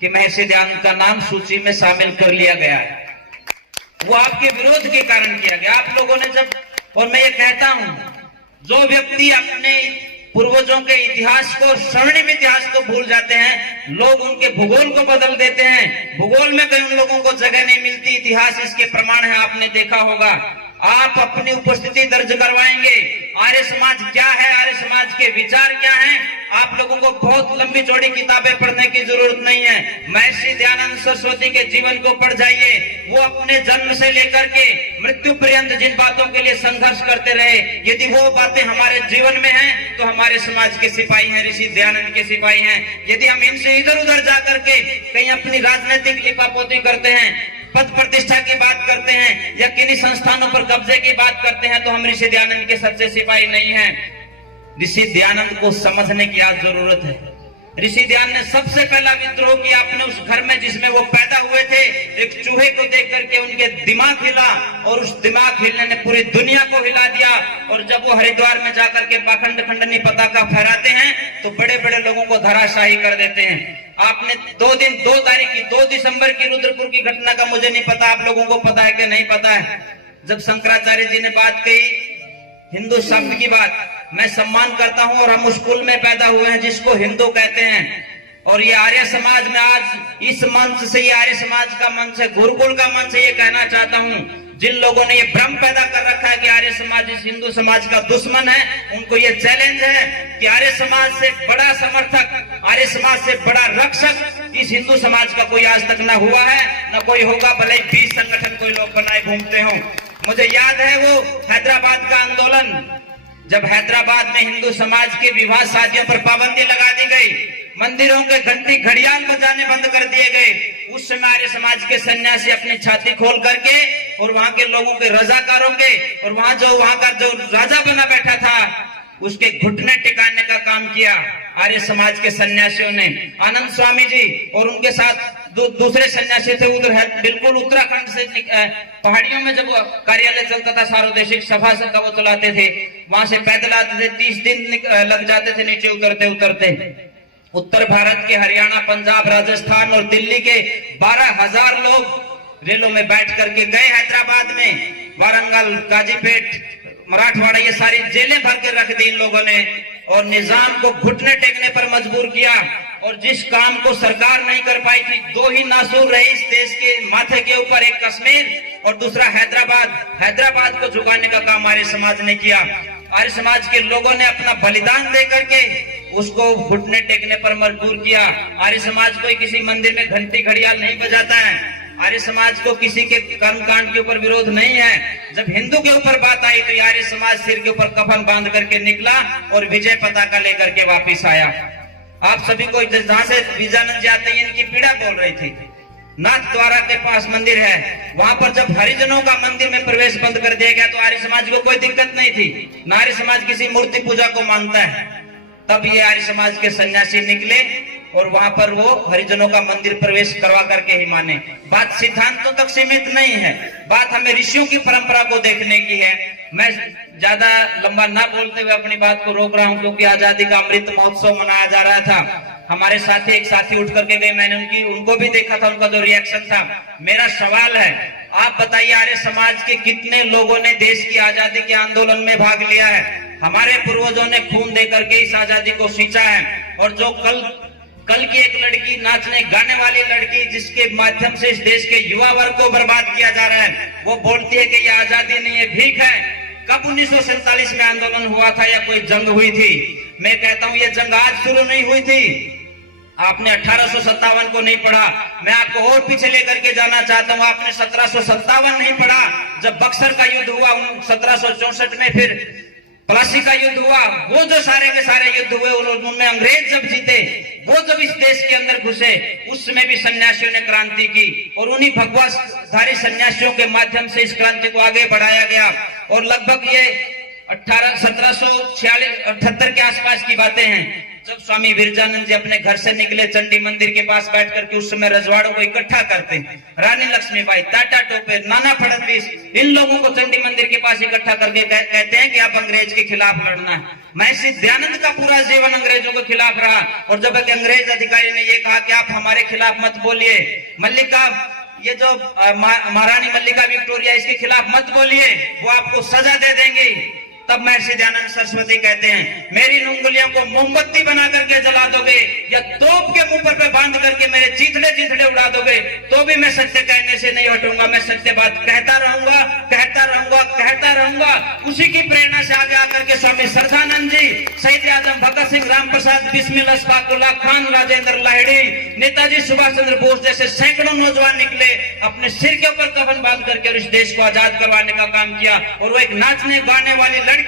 कि महर्षि दयानंद का नाम सूची में शामिल कर लिया गया है। वो आपके विरोध के कारण किया गया। आप लोगों ने जब, और मैं ये कहता हूं, जो व्यक्ति अपने पूर्वजों के इतिहास को, स्वर्णिम इतिहास को भूल जाते हैं, लोग उनके भूगोल को बदल देते हैं। भूगोल में कहीं उन लोगों को जगह नहीं मिलती। इतिहास इसके प्रमाण है, आपने देखा होगा। आप अपनी उपस्थिति दर्ज करवाएंगे। आर्य समाज क्या है, आर्य समाज के विचार क्या हैं, आप लोगों को बहुत लंबी चौड़ी किताबें पढ़ने की जरूरत नहीं है। महर्षि दयानंद सरस्वती के जीवन को पढ़ जाइए। वो अपने जन्म से लेकर के मृत्यु पर्यंत जिन बातों के लिए संघर्ष करते रहे, यदि वो बातें हमारे जीवन में हैं तो हमारे समाज के सिपाही हैं, ऋषि दयानंद के सिपाही हैं। यदि हम इनसे इधर उधर जाकर के कहीं अपनी राजनीतिक लिपापोती करते हैं, पद प्रतिष्ठा की बात करते हैं, या किन्हीं संस्थानों पर कब्जे की बात करते हैं, तो हम ऋषि दयानंद के सच्चे सिपाही नहीं हैं। ऋषि दयानंद को समझने की आज जरूरत है। ऋषि दयानंद ने सबसे पहला विद्रोह किया अपने उस घर में जिसमें वो पैदा हुए थे। एक चूहे को देख करके उनके दिमाग हिला, और उस दिमाग हिलने ने पूरी दुनिया को हिला दिया। और जब वो हरिद्वार में जाकर के पाखंड खंडनी पताका फहराते हैं तो बड़े बड़े लोगों को धराशाही कर देते हैं। आपने 2 दिसंबर की रुद्रपुर की घटना का मुझे नहीं पता, आप लोगों को पता है कि नहीं पता है। जब शंकराचार्य जी ने बात कही हिंदू शब्द की बात, मैं सम्मान करता हूं, और हम उस कुल में पैदा हुए हैं जिसको हिंदू कहते हैं। और ये आर्य समाज में आज इस मंच से, ये आर्य समाज का मंच है, गुरुकुल का मंच है, ये कहना चाहता हूं, जिन लोगों ने ये भ्रम पैदा कर रखा है कि आर्य समाज इस हिंदू समाज का दुश्मन है, उनको ये चैलेंज है कि आर्य समाज से बड़ा समर्थक, आर्य समाज से बड़ा रक्षक इस हिंदू समाज का कोई आज तक ना हुआ है, ना कोई होगा, भले ही 20 संगठन कोई लोग बनाए घूमते हो। मुझे याद है वो हैदराबाद का आंदोलन, जब हैदराबाद में हिंदू समाज के विवाह शादियों पर पाबंदी लगा दी गई, मंदिरों के घंटी घड़ियाल बजाने बंद कर दिए गए, उस समय आर्य समाज के सन्यासी अपनी छाती खोल करके और वहां के लोगों के रजाकारों के, और वहां का जो राजा बना बैठा था उसके घुटने टिकाने का काम किया आर्य समाज के सन्यासियों ने। आनंद स्वामी जी और उनके साथ दूसरे सन्यासी थे, उधर बिल्कुल उत्तराखंड से पहाड़ियों में जब कार्यालय चलता था, सार्वदेशिक सभा का वो चलाते थे, वहां से पैदल आते थे, 30 दिन लग जाते थे नीचे उतरते। उत्तर भारत के हरियाणा, पंजाब, राजस्थान और दिल्ली के 12,000 लोग रेलों में बैठ करके गए हैदराबाद में। वारंगल, काजीपेट, मराठवाड़ा, ये सारी जेलें भर के रख दी इन लोगों ने, और निजाम को घुटने टेकने पर मजबूर किया। और जिस काम को सरकार नहीं कर पाई थी, 2 ही नासूर रहे इस देश के माथे के ऊपर, एक कश्मीर और दूसरा हैदराबाद को झुकाने का काम आर्य समाज ने किया। आर्य समाज के लोगों ने अपना बलिदान दे करके उसको घुटने टेकने पर मजबूर किया। आर्य समाज कोई किसी मंदिर में घंटी घड़ियाल नहीं बजाता है। आर्य समाज को किसी के कर्मकांड के ऊपर विरोध नहीं है। जब हिंदू के ऊपर बात आई तो आर्य समाज सिर के ऊपर कफन बांध करके निकला और विजय पताका लेकर के वापिस आया। आप सभी को जहां से विजयानंद जी आते हैं, इनकी पीड़ा बोल रही थी। नाथ द्वारा के पास मंदिर है, वहां पर जब हरिजनों का मंदिर में प्रवेश बंद कर दिया गया तो आर्य समाज को कोई दिक्कत नहीं थी। न आर्य समाज किसी मूर्ति पूजा को मानता है। तब ये आर्य समाज के सन्यासी निकले और वहां पर वो हरिजनों का मंदिर प्रवेश करवा करके ही माने। बात सिद्धांतों तक सीमित नहीं है, बात हमें ऋषियों की परंपरा को देखने की है। मैं ज्यादा लंबा ना बोलते हुए अपनी बात को रोक रहा हूं, क्योंकि आजादी का अमृत महोत्सव मनाया जा रहा था। हमारे साथी एक साथी उठ करके गए, मैंने उनको भी देखा था, उनका जो रिएक्शन था। मेरा सवाल है, आप बताइए आर्य समाज के कितने लोगों ने देश की आजादी के आंदोलन में भाग लिया है? हमारे पूर्वजों ने खून दे करके इस आजादी को सींचा है। और जो कल की एक लड़की, नाचने गाने वाली लड़की, जिसके माध्यम से इस देश के युवा वर्ग को बर्बाद किया जा रहा है, वो बोलती है कि ये आजादी नहीं है, भीख है। कब 1947 में आंदोलन हुआ था या कोई जंग हुई थी? मैं कहता हूं ये जंग आज शुरू नहीं हुई थी। आपने 1857 को नहीं पढ़ा, मैं आपको और पीछे लेकर के जाना चाहता हूं। आपने 1757 नहीं पढ़ा, जब बक्सर का युद्ध हुआ 1764 में, फिर प्लासी का युद्ध हुआ, वो जो सारे के सारे युद्ध हुए उनमें अंग्रेज जब जीते, वो जब इस देश के अंदर घुसे, उसमें भी सन्यासियों ने क्रांति की और उन्हीं भगवाधारी सन्यासियों के माध्यम से इस क्रांति को आगे बढ़ाया गया। और लगभग ये 1746-78 के आसपास की बातें हैं, जब स्वामी विरजानंद जी अपने घर से निकले चंडी मंदिर के पास बैठ करके उस समय रजवाड़ों को इकट्ठा करते हैं, रानी लक्ष्मीबाई, टाटा टोपे, नाना फडणवीस, इन लोगों को चंडी मंदिर के पास इकट्ठा करके कहते हैं कि आप अंग्रेज के खिलाफ लड़ना है। महर्षि दयानंद का पूरा जीवन अंग्रेजों के खिलाफ रहा, और जब एक अंग्रेज अधिकारी ने ये कहा कि आप हमारे खिलाफ मत बोलिए, मल्लिका, ये जो महारानी मल्लिका विक्टोरिया, इसके खिलाफ मत बोलिए, वो आपको सजा दे देंगे। तब महर्षि दयानंद सरस्वती कहते हैं, मेरी उंगलियों को मोमबत्ती बना करके जला दोगे या तोप के मुंह पर बांध करके मेरे चीथड़े चीथड़े उड़ा दोगे तो भी मैं सत्य कहने से नहीं हटूंगा। मैं सत्य बात कहता रहूंगा, कहता रहूंगा, कहता रहूंगा। उसी की प्रेरणा से आगे आकर के स्वामी श्रद्धानंद जी, शहीद आजम भगत सिंह, राम प्रसाद बिस्मिल, अशफाकुल्लाह खान, राजेंद्र लाहिड़ी, नेताजी सुभाष चंद्र बोस जैसे सैकड़ों नौजवान निकले, अपने सिर के ऊपर कफन बांध करके और इस देश को आजाद करवाने का काम किया। और वो एक नाचने गाने वाली लड़की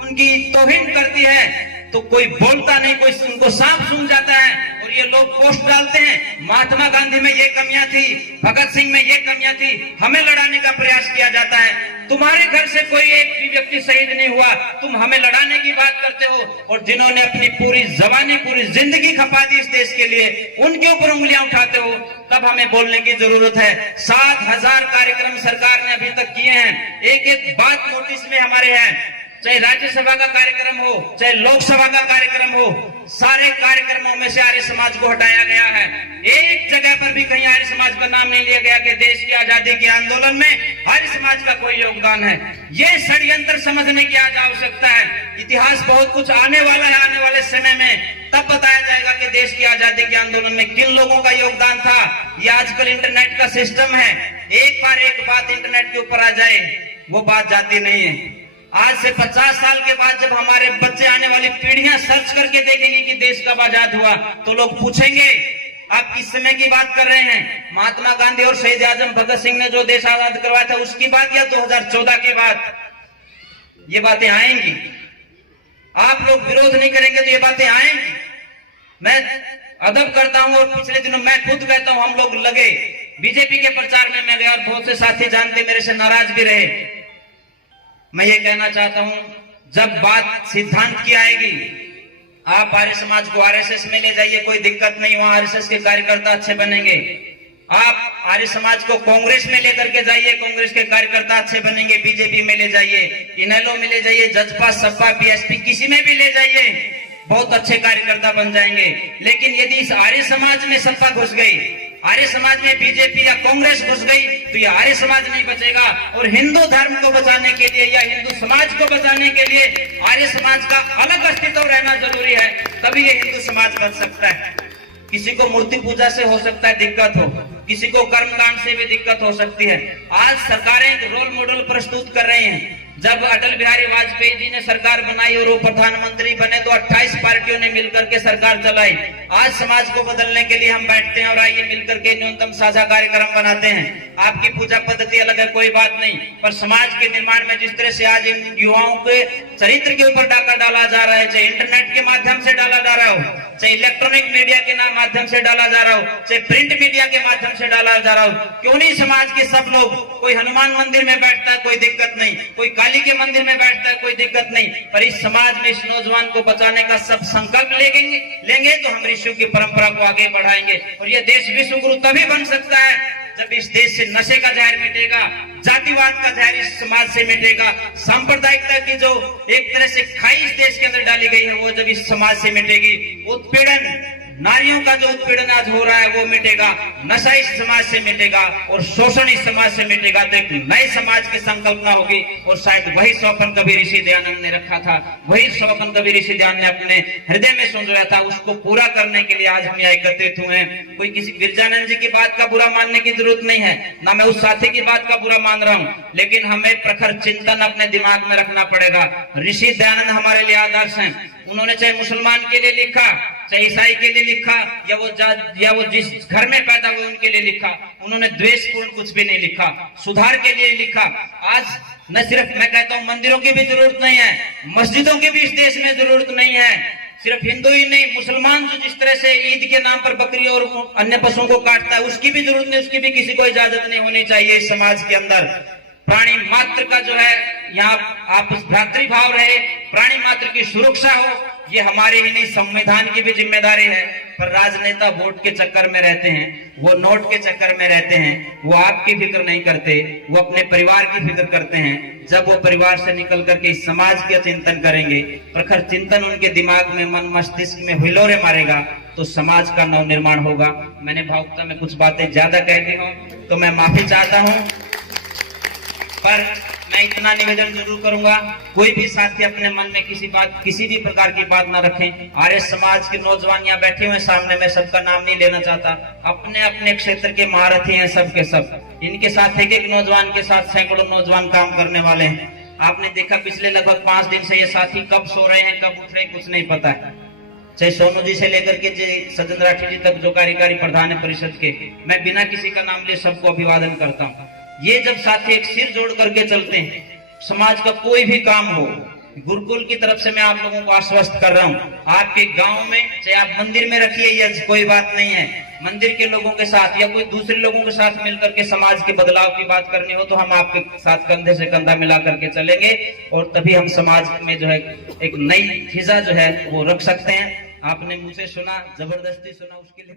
उनकी तौहीन करती है तो कोई बोलता नहीं, कोई उनको सांप सूंघ जाता है, और ये लोग पोस्ट डालते हैं, महात्मा गांधी में ये कमियां थी, भगत सिंह में ये कमियां थी, हमें लड़ाने का प्रयास किया जाता है। तुम्हारे घर से कोई एक भी व्यक्ति शहीद नहीं हुआ, तुम हमें लड़ाने की बात करते हो। और जिन्होंने अपनी पूरी जवानी, पूरी जिंदगी खपा दी इस देश के लिए, उनके ऊपर उंगलियां उठाते हो, तब हमें बोलने की जरूरत है। 7,000 कार्यक्रम सरकार ने अभी तक किए हैं, एक एक बात नोटिस में हमारे हैं, चाहे राज्यसभा का कार्यक्रम हो, चाहे लोकसभा का कार्यक्रम हो, सारे कार्यक्रमों में से आर्य समाज को हटाया गया है। एक जगह पर भी कहीं आर्य समाज का नाम नहीं लिया गया कि देश की आजादी के आंदोलन में आर्य समाज का कोई योगदान है। ये षड्यंत्र समझने की आज आवश्यकता है। इतिहास बहुत कुछ आने वाला है, आने वाले समय में तब बताया जाएगा कि देश की आजादी के आंदोलन में किन लोगों का योगदान था। ये आजकल इंटरनेट का सिस्टम है, एक बार एक बात इंटरनेट के ऊपर आ जाए वो बात जाती नहीं है। आज से 50 साल के बाद जब हमारे बच्चे, आने वाली पीढ़ियां सर्च करके देखेंगे कि देश कब आजाद हुआ, तो लोग पूछेंगे आप किस समय की बात कर रहे हैं, महात्मा गांधी और शहीद आजम भगत सिंह ने जो देश आजाद करवाया था उसकी बात या 2014 की बात? ये बातें आएंगी। आप लोग विरोध नहीं करेंगे तो ये बातें आएंगी। मैं अदब करता हूं और पिछले दिनों मैं खुद कहता हूं, हम लोग लगे बीजेपी के प्रचार में मैं गया और बहुत से साथी जानते मेरे से नाराज भी रहे। मैं ये कहना चाहता हूं, जब बात सिद्धांत की आएगी, आप आर्य समाज को आरएसएस में ले जाइए, कोई दिक्कत नहीं, वहां आरएसएस के कार्यकर्ता अच्छे बनेंगे। आप आर्य समाज को कांग्रेस में लेकर के जाइए, कांग्रेस के कार्यकर्ता अच्छे बनेंगे। बीजेपी में ले जाइए, इनेलो में ले जाइए, जजपा, सपा, बीएसपी, किसी में भी ले जाइए, बहुत अच्छे कार्यकर्ता बन जाएंगे। लेकिन यदि इस आर्य समाज में सपा घुस गई, आर्य समाज में बीजेपी या कांग्रेस घुस गई, तो ये आर्य समाज नहीं बचेगा। और हिंदू धर्म को बचाने के लिए या हिंदू समाज को बचाने के लिए आर्य समाज का अलग अस्तित्व रहना जरूरी है, तभी ये हिंदू समाज बच सकता है। किसी को मूर्ति पूजा से हो सकता है दिक्कत हो, किसी को कर्मकांड से भी दिक्कत हो सकती है। आज सरकारें एक रोल मॉडल प्रस्तुत कर रही हैं। जब अटल बिहारी वाजपेयी जी ने सरकार बनाई और वो प्रधानमंत्री बने तो 28 पार्टियों ने मिलकर के सरकार चलाई। आज समाज को बदलने के लिए हम बैठते हैं और आइए मिलकर के न्यूनतम साझा कार्यक्रम बनाते हैं। आपकी पूजा पद्धति अलग है, कोई बात नहीं, पर समाज के निर्माण में जिस तरह से आज इन युवाओं के चरित्र के ऊपर डाका डाला जा रहा है, चाहे इंटरनेट के माध्यम से डाला जा रहा हो, चाहे इलेक्ट्रॉनिक मीडिया के माध्यम से डाला जा रहा हो, चाहे प्रिंट मीडिया के माध्यम से डाला जा रहा हो, क्यों नहीं समाज के सब लोग, कोई हनुमान मंदिर में बैठता है कोई दिक्कत नहीं, कोई काली के मंदिर में बैठता है कोई दिक्कत नहीं, पर इस समाज में इस नौजवान को बचाने का सब संकल्प लेंगे तो हम ऋषियों की परंपरा को आगे बढ़ाएंगे। और ये देश विश्व गुरु तभी बन सकता है जब इस देश से नशे का जहर मिटेगा, जातिवाद का जहर इस समाज से मिटेगा, सांप्रदायिकता की जो एक तरह से खाई इस देश के अंदर डाली गई है वो जब इस समाज से मिटेगी, उत्पीड़न, नारियों का जो उत्पीड़न आज हो रहा है वो मिटेगा, नशा इस समाज से मिटेगा और शोषण इस समाज से मिटेगा, तो एक नए समाज की संकल्पना होगी। और शायद वही स्वप्न कभी ऋषि दयानंद ने रखा था, वही स्वप्न कभी ऋषि दयानंद ने अपने हृदय में संजोया था, उसको पूरा करने के लिए आज हम यहाँ एकत्रित हुए हैं। कोई किसी विरजानंद जी की बात का बुरा मानने की जरूरत नहीं है, ना मैं उस साथी की बात का बुरा मान रहा हूँ, लेकिन हमें प्रखर चिंतन अपने दिमाग में रखना पड़ेगा। ऋषि दयानंद हमारे लिए आदर्श हैं। उन्होंने चाहे मुसलमान के लिए लिखा, चाहे ईसाई के लिए लिखा, या वो जिस घर में पैदा हुए उनके लिए लिखा, उन्होंने द्वेषपूर्ण कुछ भी नहीं लिखा, सुधार के लिए लिखा। आज न सिर्फ मैं कहता हूँ मंदिरों की भी जरूरत नहीं है, मस्जिदों की भी इस देश में जरूरत नहीं है। सिर्फ हिंदू ही नहीं, मुसलमान जो जिस तरह से ईद के नाम पर बकरी और अन्य पशुओं को काटता है उसकी भी जरूरत नहीं, उसकी भी किसी को इजाजत नहीं होनी चाहिए इस समाज के अंदर। प्राणी मात्र का जो है यहाँ आपस भ्रातृभाव रहे, प्राणी मात्र की सुरक्षा हो, ये हमारे ही नहीं संविधान की भी जिम्मेदारी है। पर राजनेता वोट के चक्कर में रहते हैं, वो नोट के चक्कर में रहते हैं, वो आपकी फिक्र नहीं करते, वो अपने परिवार की फिक्र करते हैं। जब वो परिवार से निकल करके इस समाज का चिंतन करेंगे, प्रखर चिंतन उनके दिमाग में, मन मस्तिष्क में हिलोरे मारेगा, तो समाज का नव निर्माण होगा। मैंने भावुकता में कुछ बातें ज्यादा कह दी हूं तो मैं माफी चाहता हूं, पर मैं इतना निवेदन जरूर करूंगा, कोई भी साथी अपने मन में किसी भी प्रकार की बात ना रखें। आर्य समाज के नौजवान यहाँ बैठे हुए सामने, मैं सबका नाम नहीं लेना चाहता, अपने अपने क्षेत्र के महारथी हैं सब के सब। इनके साथ एक नौजवान के साथ सैकड़ों नौजवान काम करने वाले हैं। आपने देखा पिछले लगभग 5 दिन से ये साथी कब सो रहे हैं, कब उठ रहे हैं, कुछ नहीं पता है। चाहे सोनू जी से लेकर के सज्जन राठी जी तक, जो कार्यकारी प्रधान है परिषद के, मैं बिना किसी का नाम लिए सबको अभिवादन करता हूँ। ये जब साथी एक सिर जोड़ करके चलते हैं, समाज का कोई भी काम हो, गुरुकुल की तरफ से मैं आप लोगों को आश्वस्त कर रहा हूँ, आपके गांव में चाहे आप मंदिर में रखिए, या कोई बात नहीं है, मंदिर के लोगों के साथ या कोई दूसरे लोगों के साथ मिलकर के समाज के बदलाव की बात करनी हो, तो हम आपके साथ कंधे से कंधा मिला करके चलेंगे, और तभी हम समाज में जो है एक नई फिजा जो है वो रख सकते हैं। आपने मुझसे सुना, जबरदस्ती सुना, उसके लिए